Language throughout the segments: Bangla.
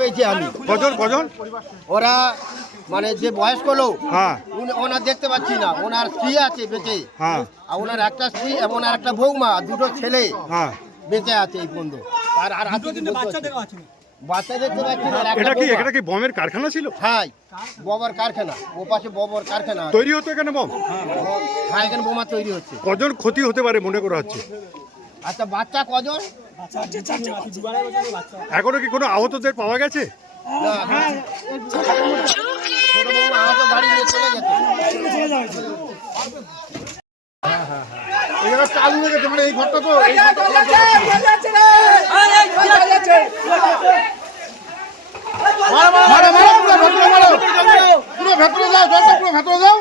পেয়েছি আমি। কজন কজন? ওরা মানে যে বয়স্ক লোক হ্যাঁ। ওনার দেখতে পাচ্ছি না। ওনার স্ত্রী আছে বেঁচে। হ্যাঁ। আর ওনার একটা স্ত্রী এবং ওনার একটা বৌমা দুটো ছেলে হ্যাঁ। বেঁচে আছে এই পর্যন্ত। আর আর হাতে কি বলতে পারছি না। বাচ্চা দেখতে পাচ্ছি না একটা এটা কি। এটা কি বমের কারখানা ছিল? হ্যাঁ ববর কারখানা। ও পাশে ববর কারখানা আছে। তৈরি হতো এখানে বম? হ্যাঁ এখানে বোমা তৈরি হচ্ছে। কজন ক্ষতি হতে পারে মনে করা হচ্ছে? আচ্ছা বাচ্চা কজন? এখনও কি কোনো আহতদের পাওয়া গেছে? চলে হয়ে মানে এই ঘরটা তো পুরো ভেতরে যাও জলটা পুরো ভেতরে যাও।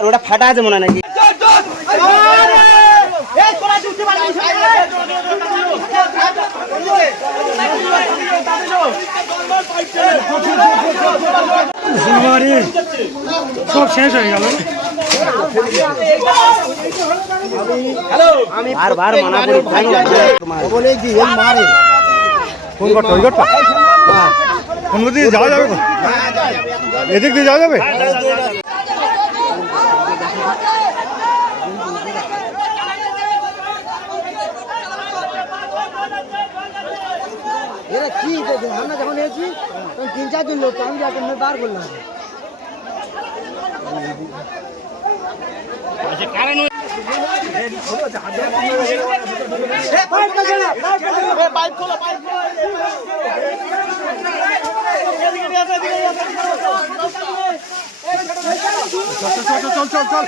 ওটা ফাটা আছে মনে নাকি? সব শেষ হয়ে গেল। বারবার মানা করি তোমার দিকে যাওয়া যাবে তো? এদিক দিয়ে যাওয়া যাবে? এরা কি আমরা যখন এসেছি তখন তিন চারজন লোক আমি যাকে বার করলাম। চল চল চল চল